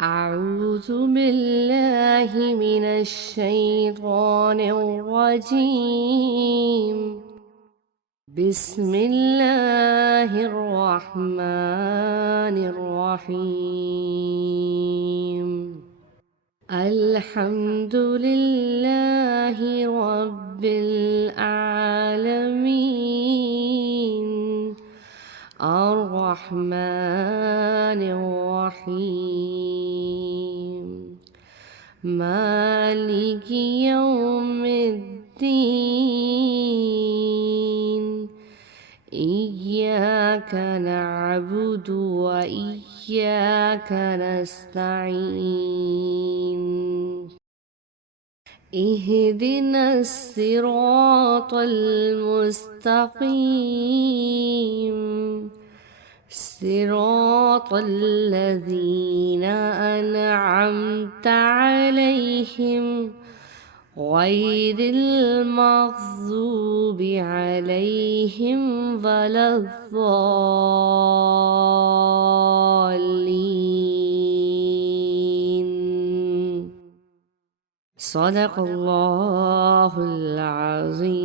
أعوذ بالله من الشيطان الرجيم. بسم الله الرحمن الرحيم. الحمد لله رب العالمين، الرحمن الرحيم، مالك يوم الدين. إياك نعبد وإياك نستعين. اهدنا الصراط المستقيم، صراط الذين أنعمت عليهم غير المغضوب عليهم ولا الضالين. صدق الله العظيم.